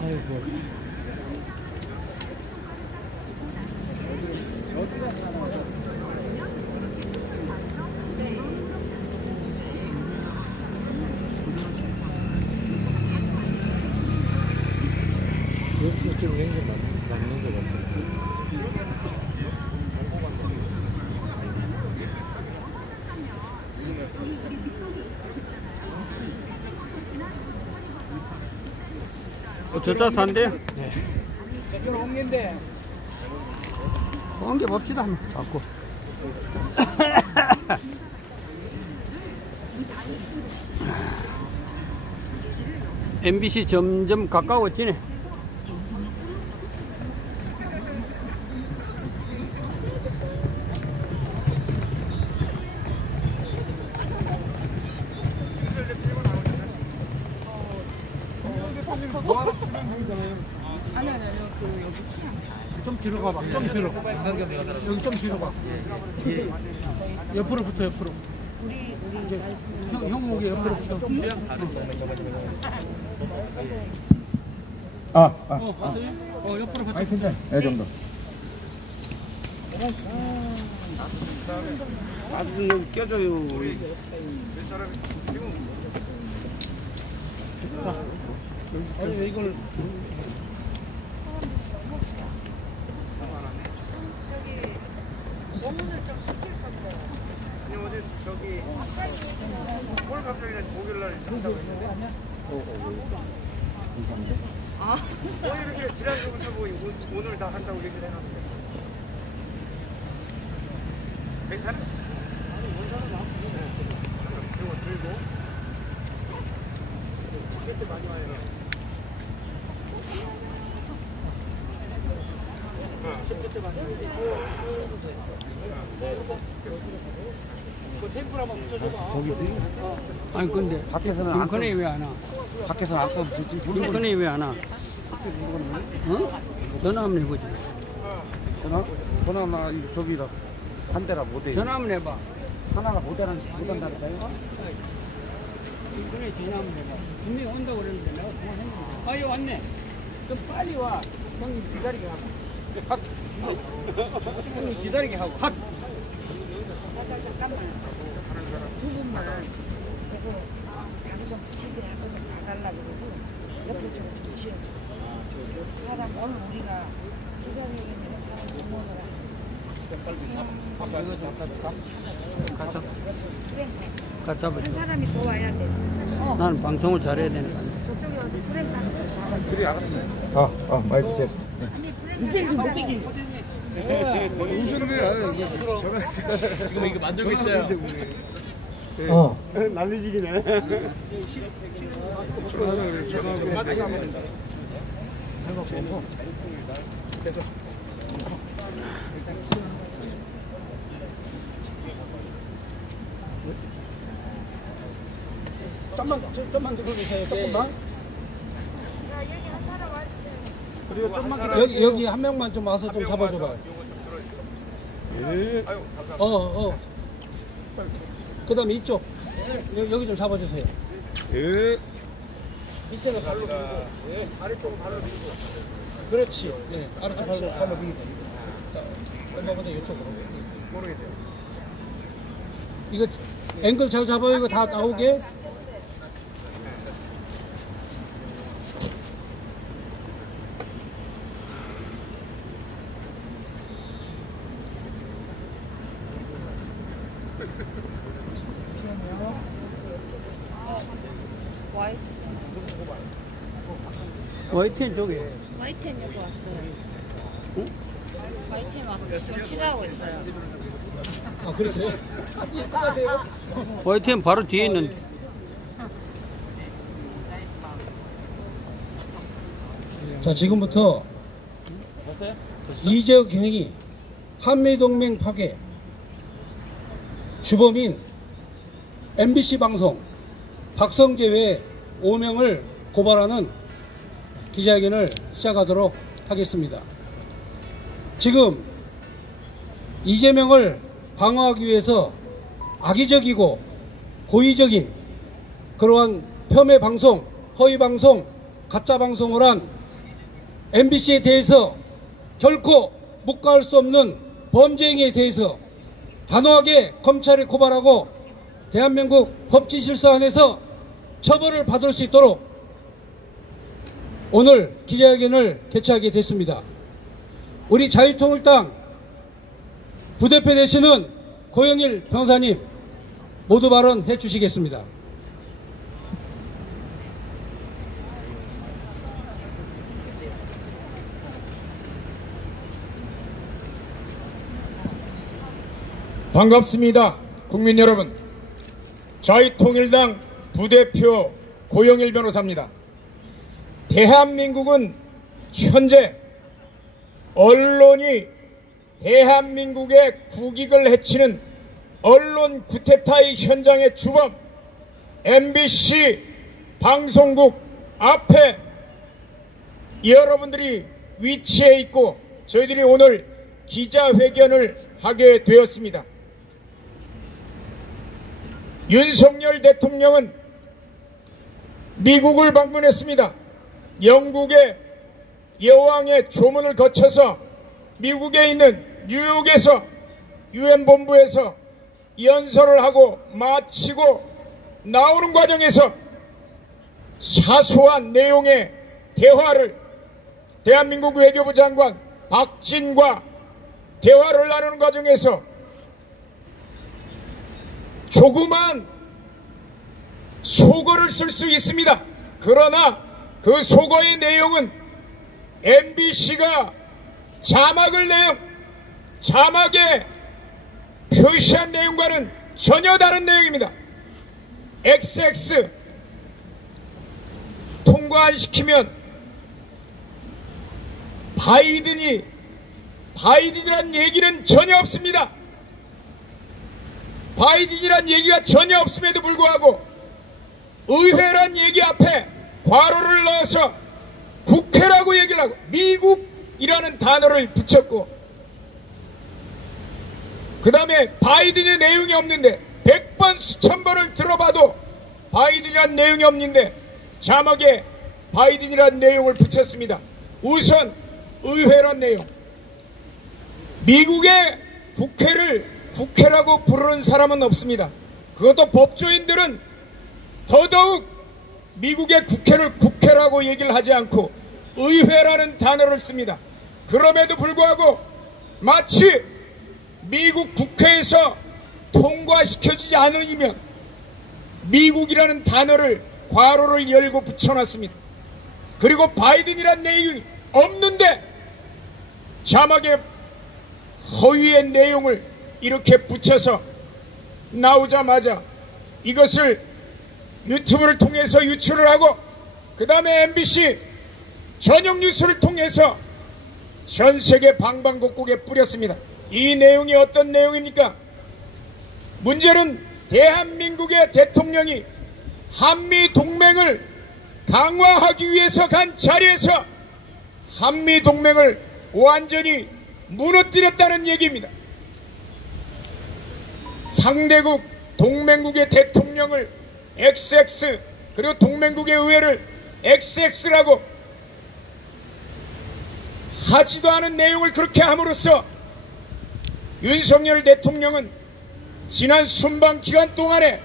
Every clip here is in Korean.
아이고. 역시 좀 연결 맞는 것 같아요. 저자 산대요? 네. 옮겨 봅시다 한번 자꾸. MBC 점점 가까워지네. 좀 뒤로 가봐. 좀 뒤로. 여기 좀 뒤로 가. 옆으로 붙어, 옆으로. 형 목에 옆으로 붙어. 봤어요? 옆으로 붙어. 아니, 괜찮아. 이 정도. 아주 여기 껴줘요. 아니, 왜 이걸. 원문을 좀 시킬 건데. 어제 저기 뭘 갑자기 목요일날 한다고 했는데? 이렇게 지난주부터 뭐 오늘 다 한다고 얘기를 해놨는데. 괜찮아? 이거 들고 티켓 많이 와요. 그 테이프를 한번 붙여줘봐. 아니 근데 밖에서는 김건희 왜 안 와? 밖에서는 안 써도 되지. 김건희 왜 안 와? 어? 전화 한번 해보지. 전화 나 저기다 한 대라 못 해. 전화 한번 해봐. 하나가 못 한다니까요. 김건희 전화 한번 해봐. 분명히 온다고 그랬는데 내가 통화했는데. 아유 왔네. 좀 빨리 와. 형님 기다리게 하고. 확. 형님 기다리게 하고. 확. 두 분만 그리고 방송 TV를 한번 좀 봐달라고 그러고 옆에 좀 붙여. 사람 오늘 우리가 기자회견에 사람 모으느라 가자. 한 가자. 사람이 더 와야 돼. 나는 방송을 잘해야 되니까. 저쪽에 와서 브레이크 하는 거 그래 알았습니다. 마이크 됐어. 이제 좀 느끼기. 지금 이거 만들고 있어요. 난리지기네. 좀만 들고 계세요. 조금만. 그리고 좀만 기다려. 여기 한 명만 좀 와서 좀 잡아줘봐요. 그 다음에 이쪽. 여기 좀 잡아주세요. 밑에는 발로 들고. 아래쪽은 발로 들고. 그렇지. 네. 아래쪽 발로 밀고. 자, 엄마보다 이쪽으로. 모르겠어요. 이거 앵글 잘 잡아요. 이거 다 나오게. YTN 쪽에. YTN 여기 왔어요. 응? YTN 와서 지금 취재하고 있어요. 아, 그러세요? YTN 바로 뒤에 있는데. 자, 지금부터 이적 행위, 한미동맹 파괴, 주범인 MBC 방송 박성재 외 5명을 고발하는 기자회견을 시작하도록 하겠습니다. 지금 이재명을 방어하기 위해서 악의적이고 고의적인 그러한 폄훼 방송, 허위 방송, 가짜 방송을 한 MBC에 대해서 결코 묵과할 수 없는 범죄 행위에 대해서 단호하게 검찰에 고발하고 대한민국 법치실사안에서 처벌을 받을 수 있도록 오늘 기자회견을 개최하게 됐습니다. 우리 자유통일당 부대표 되시는 고영일 변호사님 모두 발언해 주시겠습니다. 반갑습니다. 국민 여러분. 자유통일당 부대표 고영일 변호사입니다. 대한민국은 현재 언론이 대한민국의 국익을 해치는 언론 쿠데타의 현장의 주범 MBC 방송국 앞에 여러분들이 위치해 있고 저희들이 오늘 기자회견을 하게 되었습니다. 윤석열 대통령은 미국을 방문했습니다. 영국의 여왕의 조문을 거쳐서 미국에 있는 뉴욕에서 UN 본부에서 연설을 하고 마치고 나오는 과정에서 사소한 내용의 대화를 대한민국 외교부 장관 박진과 대화를 나누는 과정에서 조그만 속어를 쓸 수 있습니다. 그러나 그 속어의 내용은 MBC가 자막에 표시한 내용과는 전혀 다른 내용입니다. XX 통과 안 시키면 바이든이란 얘기는 전혀 없습니다. 바이든이란 얘기가 전혀 없음에도 불구하고 의회란 얘기 앞에 괄호를 넣어서 국회라고 얘기를 하고 미국이라는 단어를 붙였고 그 다음에 바이든의 내용이 없는데 100번 수천 번을 들어봐도 바이든이란 내용이 없는데 자막에 바이든이란 내용을 붙였습니다. 우선 의회란 내용, 미국의 국회를 국회라고 부르는 사람은 없습니다. 그것도 법조인들은 더더욱 미국의 국회를 국회라고 얘기를 하지 않고 의회라는 단어를 씁니다. 그럼에도 불구하고 마치 미국 국회에서 통과시켜지지 않으면 미국이라는 단어를 괄호를 열고 붙여놨습니다. 그리고 바이든이라는 내용이 없는데 자막에 허위의 내용을 이렇게 붙여서 나오자마자 이것을 유튜브를 통해서 유출을 하고 그 다음에 MBC 전용 뉴스를 통해서 전 세계 방방곡곡에 뿌렸습니다. 이 내용이 어떤 내용입니까? 문제는 대한민국의 대통령이 한미동맹을 강화하기 위해서 간 자리에서 한미동맹을 완전히 무너뜨렸다는 얘기입니다. 상대국 동맹국의 대통령을 XX 그리고 동맹국의 의회를 XX라고 하지도 않은 내용을 그렇게 함으로써 윤석열 대통령은 지난 순방 기간 동안에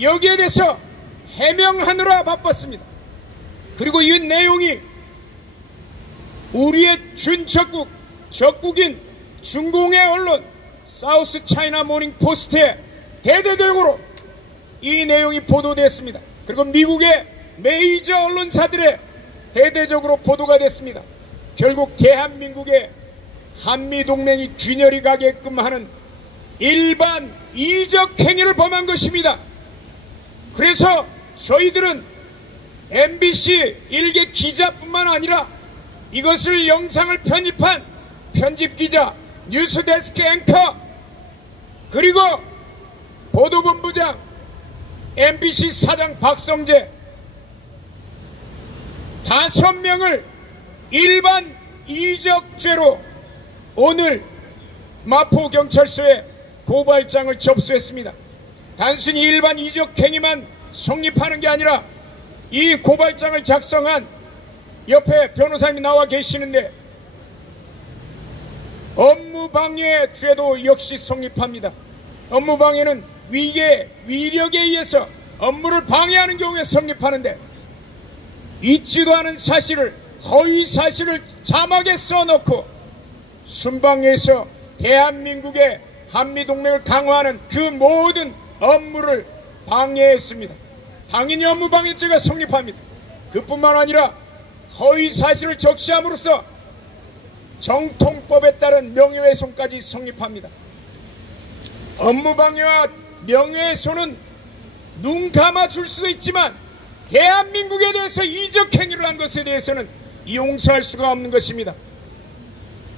여기에 대해서 해명하느라 바빴습니다. 그리고 이 내용이 우리의 적국인 중공의 언론 사우스 차이나 모닝 포스트에 대대적으로 이 내용이 보도됐습니다. 그리고 미국의 메이저 언론사들에 대대적으로 보도가 됐습니다. 결국 대한민국의 한미동맹이 균열이 가게끔 하는 일반 이적 행위를 범한 것입니다. 그래서 저희들은 MBC 일개 기자뿐만 아니라 이것을 영상을 편집한 편집기자, 뉴스데스크 앵커, 그리고 보도본부장, MBC 사장 박성재 5명을 일반 이적죄로 오늘 마포경찰서에 고발장을 접수했습니다. 단순히 일반 이적 행위만 성립하는 게 아니라 이 고발장을 작성한 옆에 변호사님이 나와 계시는데 업무방해 죄도 역시 성립합니다. 업무방해는 위력에 의해서 업무를 방해하는 경우에 성립하는데 있지도 않은 사실을 허위 사실을 자막에 써놓고 순방해서 대한민국의 한미동맹을 강화하는 그 모든 업무를 방해했습니다. 당연히 업무방해죄가 성립합니다. 그뿐만 아니라 허위 사실을 적시함으로써 정통법에 따른 명예훼손까지 성립합니다. 업무방해와 명예훼손은 눈 감아줄 수도 있지만 대한민국에 대해서 이적행위를 한 것에 대해서는 용서할 수가 없는 것입니다.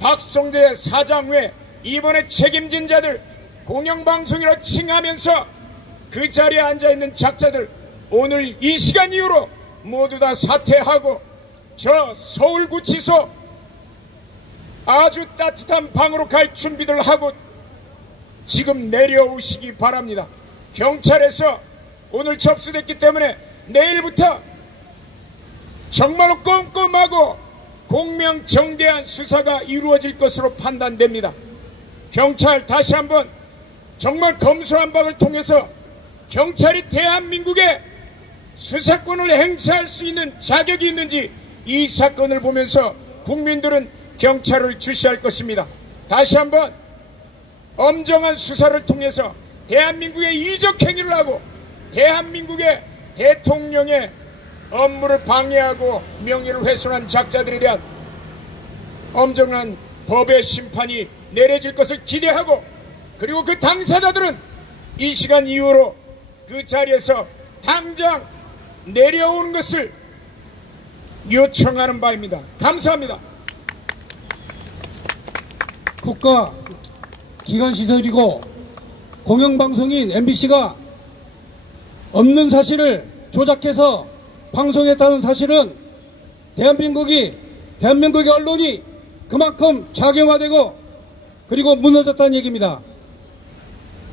박성재 사장 외 이번에 책임진 자들 공영방송이라 칭하면서 그 자리에 앉아있는 작자들 오늘 이 시간 이후로 모두 다 사퇴하고 저 서울구치소 아주 따뜻한 방으로 갈 준비들 하고 지금 내려오시기 바랍니다. 경찰에서 오늘 접수됐기 때문에 내일부터 정말로 꼼꼼하고 공명정대한 수사가 이루어질 것으로 판단됩니다. 경찰 다시 한번 정말 검소한 박을 통해서 경찰이 대한민국의 수사권을 행사할 수 있는 자격이 있는지 이 사건을 보면서 국민들은 경찰을 주시할 것입니다. 다시 한번 엄정한 수사를 통해서 대한민국의 이적행위를 하고 대한민국의 대통령의 업무를 방해하고 명예를 훼손한 작자들에 대한 엄정한 법의 심판이 내려질 것을 기대하고 그리고 그 당사자들은 이 시간 이후로 그 자리에서 당장 내려오는 것을 요청하는 바입니다. 감사합니다. 국가 기관시설이고 공영방송인 MBC가 없는 사실을 조작해서 방송했다는 사실은 대한민국의 언론이 그만큼 작용화되고 그리고 무너졌다는 얘기입니다.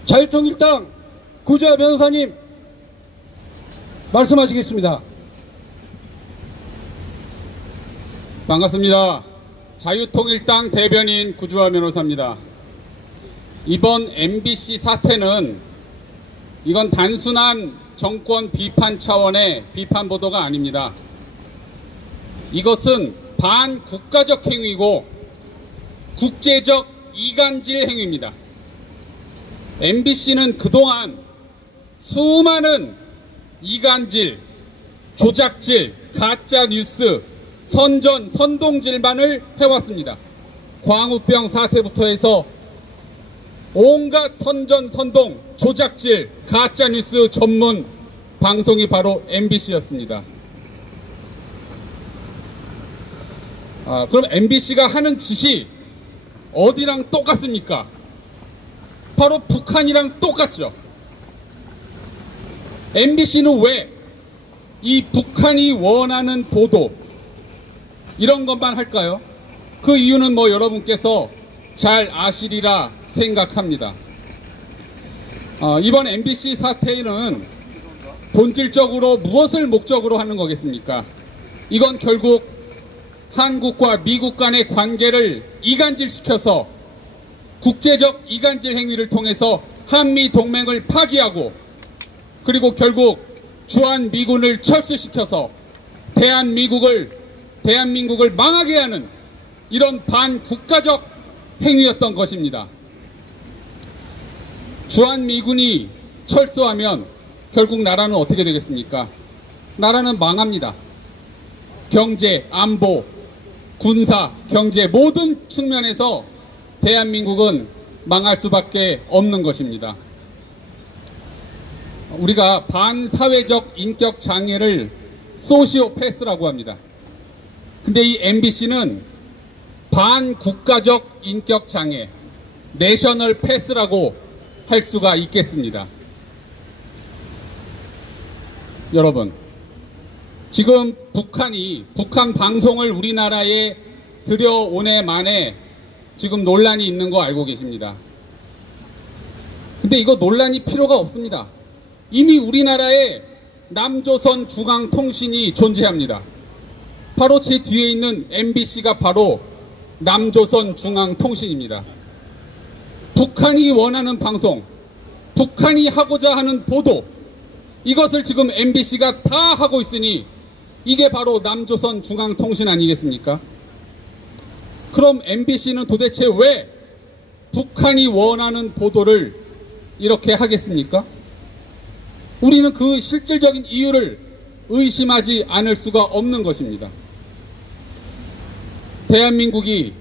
자유통일당 구주아 변호사님 말씀하시겠습니다. 반갑습니다. 자유통일당 대변인 구주아 변호사입니다. 이번 MBC 사태는 이건 단순한 정권 비판 차원의 비판 보도가 아닙니다. 이것은 반국가적 행위고 국제적 이간질 행위입니다. MBC는 그동안 수많은 이간질, 조작질, 가짜 뉴스, 선전, 선동질만을 해왔습니다. 광우병 사태부터 해서 온갖 선전, 선동, 조작질, 가짜 뉴스 전문 방송이 바로 MBC였습니다. 그럼 MBC가 하는 짓이 어디랑 똑같습니까? 바로 북한이랑 똑같죠. MBC는 왜 이 북한이 원하는 보도 이런 것만 할까요? 그 이유는 여러분께서 잘 아시리라 생각합니다. 이번 MBC 사태는 본질적으로 무엇을 목적으로 하는 거겠습니까? 이건 결국 한국과 미국 간의 관계를 이간질시켜서 국제적 이간질 행위를 통해서 한미 동맹을 파기하고 그리고 결국 주한미군을 철수시켜서 대한민국을 망하게 하는 이런 반국가적 행위였던 것입니다. 주한미군이 철수하면 결국 나라는 어떻게 되겠습니까? 나라는 망합니다. 경제, 안보, 군사, 경제 모든 측면에서 대한민국은 망할 수밖에 없는 것입니다. 우리가 반사회적 인격 장애를 소시오패스라고 합니다. 근데 이 MBC는 반국가적 인격 장애, 내셔널 패스라고 할 수가 있겠습니다. 여러분, 지금 북한 방송을 우리나라에 들여오네 만에 지금 논란이 있는 거 알고 계십니다. 근데 이거 논란이 필요가 없습니다. 이미 우리나라에 남조선중앙통신이 존재합니다. 바로 제 뒤에 있는 MBC가 바로 남조선중앙통신입니다. 북한이 원하는 방송, 북한이 하고자 하는 보도, 이것을 지금 MBC가 다 하고 있으니 이게 바로 남조선중앙통신 아니겠습니까? 그럼 MBC는 도대체 왜 북한이 원하는 보도를 이렇게 하겠습니까? 우리는 그 실질적인 이유를 의심하지 않을 수가 없는 것입니다. 대한민국이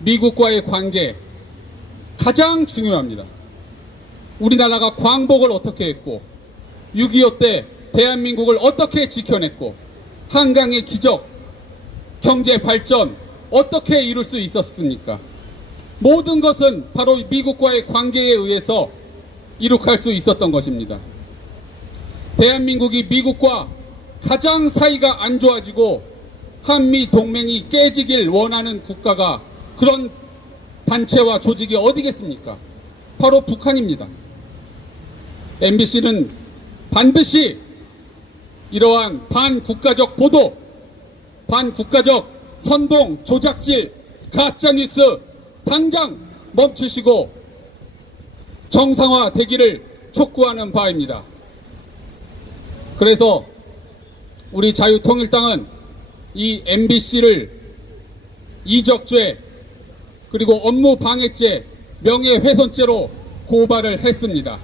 미국과의 관계 가장 중요합니다. 우리나라가 광복을 어떻게 했고 6.25 때 대한민국을 어떻게 지켜냈고 한강의 기적, 경제 발전 어떻게 이룰 수 있었습니까? 모든 것은 바로 미국과의 관계에 의해서 이룩할 수 있었던 것입니다. 대한민국이 미국과 가장 사이가 안 좋아지고 한미 동맹이 깨지길 원하는 국가가 그런 단체와 조직이 어디겠습니까? 바로 북한입니다. MBC는 반드시 이러한 반국가적 보도, 반국가적 선동, 조작질, 가짜뉴스 당장 멈추시고 정상화되기를 촉구하는 바입니다. 그래서 우리 자유통일당은 이 MBC를 이적죄 그리고 업무방해죄, 명예훼손죄로 고발을 했습니다.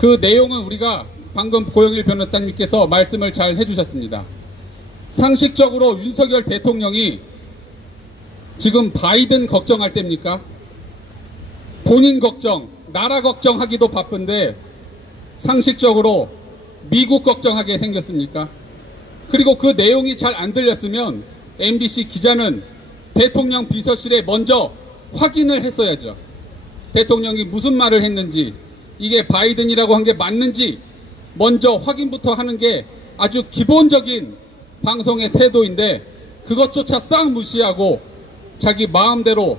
그 내용은 우리가 방금 고영일 변호사님께서 말씀을 잘 해주셨습니다. 상식적으로 윤석열 대통령이 지금 바이든 걱정할 때입니까? 본인 걱정, 나라 걱정하기도 바쁜데 상식적으로 미국 걱정하게 생겼습니까? 그리고 그 내용이 잘 안 들렸으면 MBC 기자는 대통령 비서실에 먼저 확인을 했어야죠. 대통령이 무슨 말을 했는지, 이게 바이든이라고 한 게 맞는지 먼저 확인부터 하는 게 아주 기본적인 방송의 태도인데 그것조차 싹 무시하고 자기 마음대로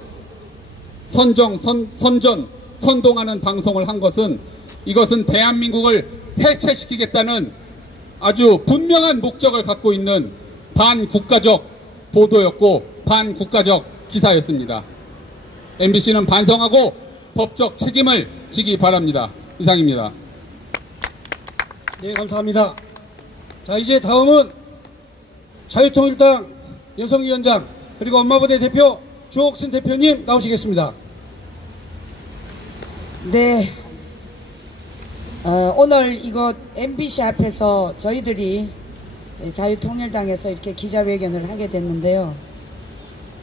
선동하는 방송을 한 것은 이것은 대한민국을 해체시키겠다는 아주 분명한 목적을 갖고 있는 반국가적 보도였고 반국가적 기사였습니다. MBC는 반성하고 법적 책임을 지기 바랍니다. 이상입니다. 네, 감사합니다. 자, 이제 다음은 자유통일당 여성위원장 그리고 엄마부대 대표 주옥순 대표님 나오시겠습니다. 네. 오늘 이곳 MBC 앞에서 저희들이 자유통일당에서 이렇게 기자회견을 하게 됐는데요.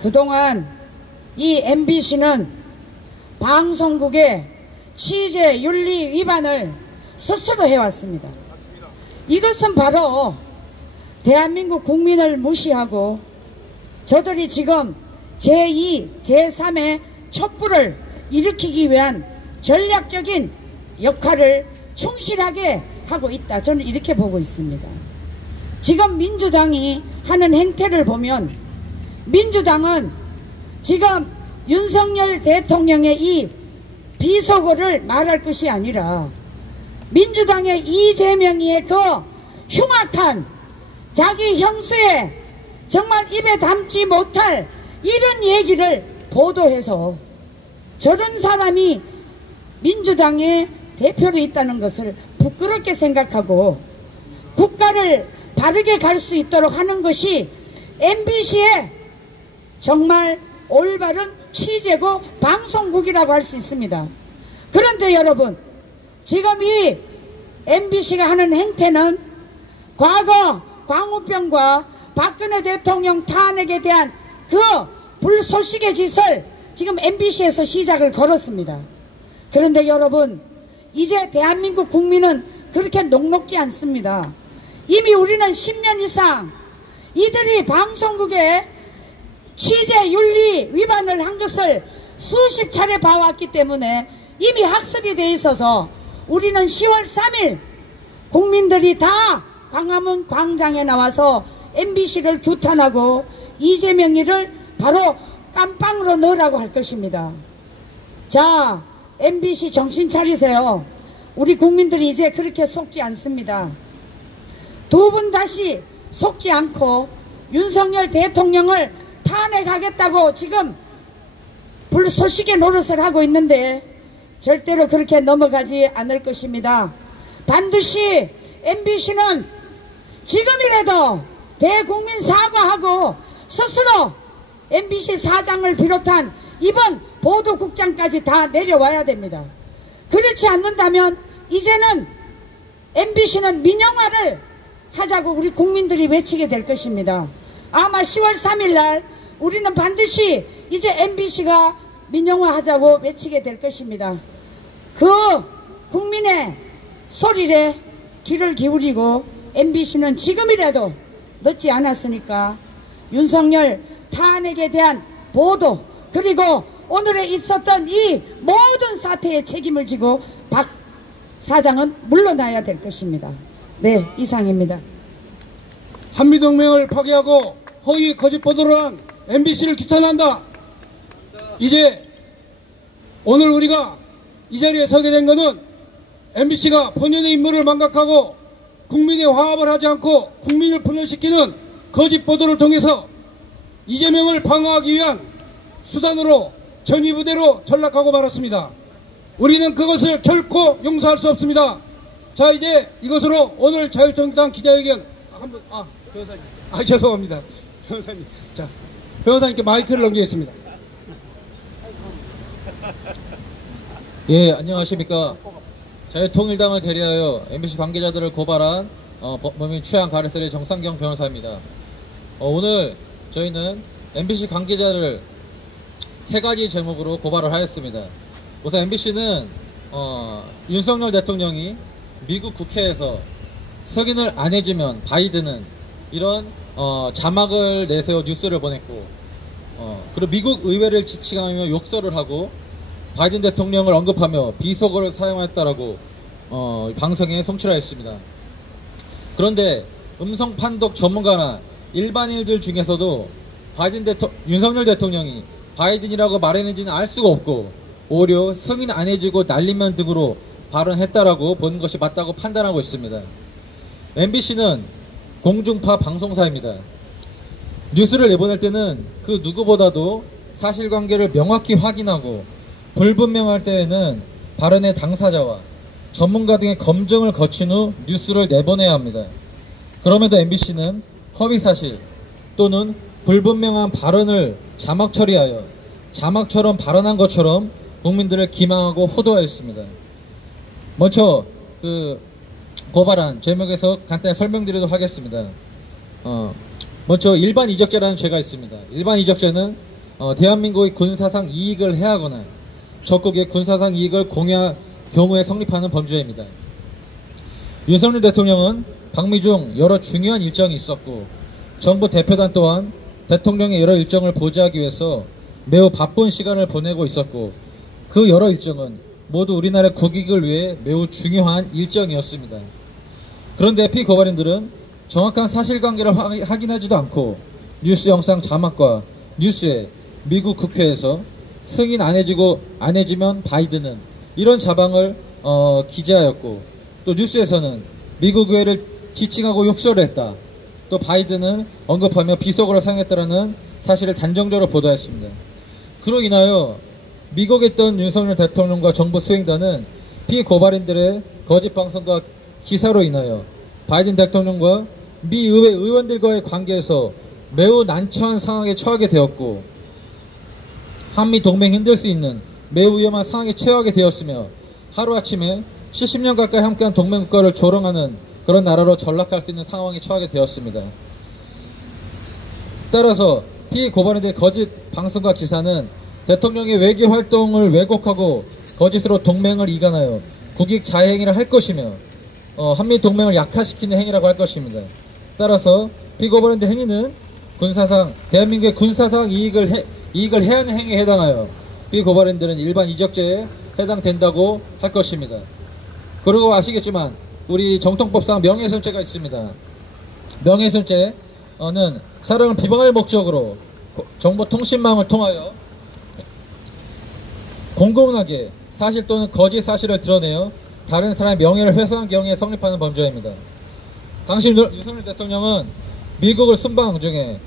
그동안 이 MBC는 방송국의 취재 윤리 위반을 스스로 해왔습니다. 이것은 바로 대한민국 국민을 무시하고 저들이 지금 제2, 제3의 촛불을 일으키기 위한 전략적인 역할을 충실하게 하고 있다. 저는 이렇게 보고 있습니다. 지금 민주당이 하는 행태를 보면 민주당은 지금 윤석열 대통령의 이 비속어를 말할 것이 아니라 민주당의 이재명이의 그 흉악한 자기 형수의 정말 입에 담지 못할 이런 얘기를 보도해서 저런 사람이 민주당의 대표로 있다는 것을 부끄럽게 생각하고 국가를 바르게 갈 수 있도록 하는 것이 MBC의 정말 올바른 취재고 방송국이라고 할 수 있습니다. 그런데 여러분, 지금 이 MBC가 하는 행태는 과거 광우병과 박근혜 대통령 탄핵에 대한 그 불소식의 짓을 지금 MBC에서 시작을 걸었습니다. 그런데 여러분, 이제 대한민국 국민은 그렇게 녹록지 않습니다. 이미 우리는 10년 이상 이들이 방송국에 취재 윤리 위반을 한 것을 수십 차례 봐왔기 때문에 이미 학습이 돼 있어서 우리는 10월 3일 국민들이 다 광화문 광장에 나와서 MBC를 규탄하고 이재명이를 바로 깜빵으로 넣으라고 할 것입니다. 자, MBC 정신 차리세요. 우리 국민들이 이제 그렇게 속지 않습니다. 두 분 다시 속지 않고 윤석열 대통령을 탄핵하겠다고 지금 불쏘시개 노릇을 하고 있는데 절대로 그렇게 넘어가지 않을 것입니다. 반드시 MBC는 지금이라도 대국민 사과하고 스스로 MBC 사장을 비롯한 이번 보도국장까지 다 내려와야 됩니다. 그렇지 않는다면 이제는 MBC는 민영화를 하자고 우리 국민들이 외치게 될 것입니다. 아마 10월 3일 날 우리는 반드시 이제 MBC가 민영화하자고 외치게 될 것입니다. 그 국민의 소리에 귀를 기울이고 MBC는 지금이라도 늦지 않았으니까 윤석열 탄핵에 대한 보도 그리고 오늘에 있었던 이 모든 사태에 책임을 지고 박 사장은 물러나야 될 것입니다. 네, 이상입니다. 한미동맹을 파괴하고 허위 거짓 보도를 한 MBC를 규탄한다. 이제 오늘 우리가 이 자리에 서게 된 것은 MBC가 본연의 임무를 망각하고 국민의 화합을 하지 않고 국민을 분열시키는 거짓 보도를 통해서 이재명을 방어하기 위한 수단으로 전위부대로 전락하고 말았습니다. 우리는 그것을 결코 용서할 수 없습니다. 자, 이제 이것으로 오늘 자유통일당 기자회견 변호사님. 죄송합니다. 변호사님. 자, 변호사님께 마이크를 넘기겠습니다. 예, 안녕하십니까. 자유통일당을 대리하여 MBC 관계자들을 고발한 범인 취향 가레셀의 정상경 변호사입니다. 오늘 저희는 MBC 관계자를 세 가지 제목으로 고발을 하였습니다. 우선 MBC는 윤석열 대통령이 미국 국회에서 승인을 안 해주면 바이든은 이런 자막을 내세워 뉴스를 보냈고 그리고 미국 의회를 지칭하며 욕설을 하고 바이든 대통령을 언급하며 비속어를 사용했다라고 방송에 송출하였습니다. 그런데 음성 판독 전문가나 일반인들 중에서도 윤석열 대통령이 바이든이라고 말했는지는 알 수가 없고 오히려 승인 안 해주고 날리면 등으로 발언했다라고 보는 것이 맞다고 판단하고 있습니다. MBC는 공중파 방송사입니다. 뉴스를 내보낼 때는 그 누구보다도 사실관계를 명확히 확인하고 불분명할 때에는 발언의 당사자와 전문가 등의 검증을 거친 후 뉴스를 내보내야 합니다. 그럼에도 MBC는 허위사실 또는 불분명한 발언을 자막 처리하여 자막처럼 발언한 것처럼 국민들을 기망하고 호도하였습니다. 먼저 고발한 제목에서 간단히 설명드리도록 하겠습니다. 먼저 일반 이적죄라는 죄가 있습니다. 일반 이적죄는 대한민국의 군사상 이익을 해하거나 적국의 군사상 이익을 공유한 경우에 성립하는 범죄입니다. 윤석열 대통령은 방미 중 여러 중요한 일정이 있었고 정부 대표단 또한 대통령의 여러 일정을 보좌하기 위해서 매우 바쁜 시간을 보내고 있었고 그 여러 일정은 모두 우리나라 국익을 위해 매우 중요한 일정이었습니다. 그런데 피고발인들은 정확한 사실관계를 확인하지도 않고 뉴스 영상 자막과 뉴스에 미국 국회에서 승인 안 해주면 바이든은 이런 자방을 기재하였고 또 뉴스에서는 미국 의회를 지칭하고 욕설을 했다. 또 바이든은 언급하며 비속어를 사용했다라는 사실을 단정적으로 보도했습니다. 그로 인하여 미국에 있던 윤석열 대통령과 정부 수행단은 피고발인들의 거짓 방송과 기사로 인하여 바이든 대통령과 미 의회 의원들과의 관계에서 매우 난처한 상황에 처하게 되었고 한미 동맹이 힘들 수 있는 매우 위험한 상황에 처하게 되었으며 하루아침에 70년 가까이 함께한 동맹국가를 조롱하는 그런 나라로 전락할 수 있는 상황에 처하게 되었습니다. 따라서 피고발인들의 거짓 방송과 기사는 대통령의 외교 활동을 왜곡하고 거짓으로 동맹을 이간하여 국익 자해행위를 할 것이며 한미 동맹을 약화시키는 행위라고 할 것입니다. 따라서 피고발인들 행위는 대한민국의 군사상 이익을 해하는 행위에 해당하여 피고발인들은 일반 이적죄에 해당된다고 할 것입니다. 그리고 아시겠지만 우리 정통법상 명예훼손죄가 있습니다. 명예훼손죄는 사람을 비방할 목적으로 정보통신망을 통하여 공공하게 사실 또는 거짓 사실을 드러내어 다른 사람의 명예를 훼손한 경우에 성립하는 범죄입니다. 당시 윤석열 대통령은 미국을 순방 중에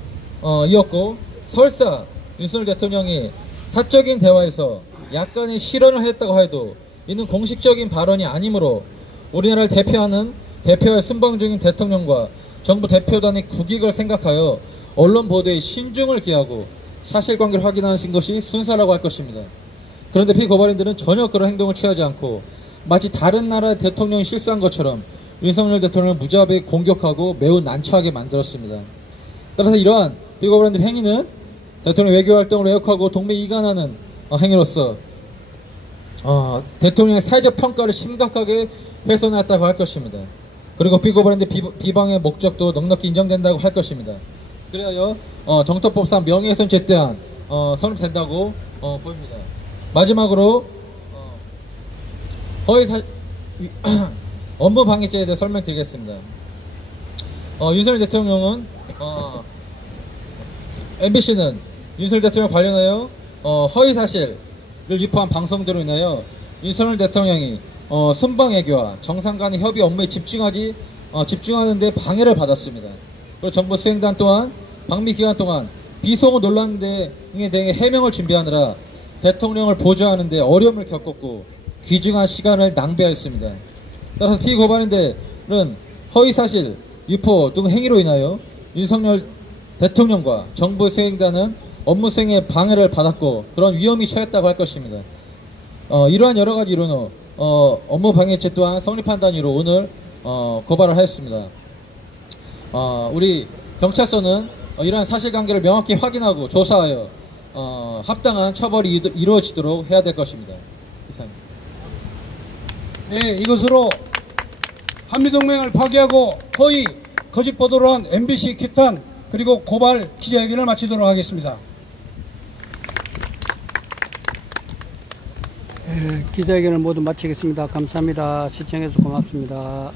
이었고, 설사 윤석열 대통령이 사적인 대화에서 약간의 실언을 했다고 해도 이는 공식적인 발언이 아니므로 우리나라를 대표하여 순방 중인 대통령과 정부 대표단의 국익을 생각하여 언론 보도에 신중을 기하고 사실관계를 확인하는 것이 순사라고 할 것입니다. 그런데 피고발인들은 전혀 그런 행동을 취하지 않고 마치 다른 나라의 대통령이 실수한 것처럼 윤석열 대통령을 무자비하게 공격하고 매우 난처하게 만들었습니다. 따라서 이러한 피고발인들의 행위는 대통령 외교활동을 왜곡하고 동맹 이간하는 행위로서 대통령의 사회적 평가를 심각하게 훼손했다고 할 것입니다. 그리고 피고발인들 비방의 목적도 넉넉히 인정된다고 할 것입니다. 그래야 정토법상 명예훼손죄 또한 성립된다고 보입니다. 마지막으로 업무방해죄에 대해 설명드리겠습니다. 윤석열 대통령은 MBC는 윤석열 대통령 관련하여 허위사실을 유포한 방송들로 인하여 윤석열 대통령이 순방외교와 정상 간의 협의 업무에 집중하는 데 방해를 받았습니다. 그리고 정부 수행단 또한 방미 기간 동안 비속어 논란 등에 대해 해명을 준비하느라 대통령을 보좌하는 데 어려움을 겪었고 귀중한 시간을 낭비하였습니다. 따라서 피고발인들은 허위사실, 유포 등 행위로 인하여 윤석열 대통령과 정부 수행단은 업무 수행에 방해를 받았고 그런 위험이 처했다고 할 것입니다. 이러한 여러 가지 이유로 업무 방해죄 또한 성립한다는 이유로 오늘 고발을 하였습니다. 우리 경찰서는 이러한 사실관계를 명확히 확인하고 조사하여 합당한 처벌이 이루어지도록 해야 될 것입니다. 이상입니다. 네, 이것으로 한미동맹을 파기하고 허위, 거짓 보도를 한 MBC 규탄 그리고 고발 기자회견을 마치도록 하겠습니다. 기자회견을 모두 마치겠습니다. 감사합니다. 시청해주셔서 고맙습니다.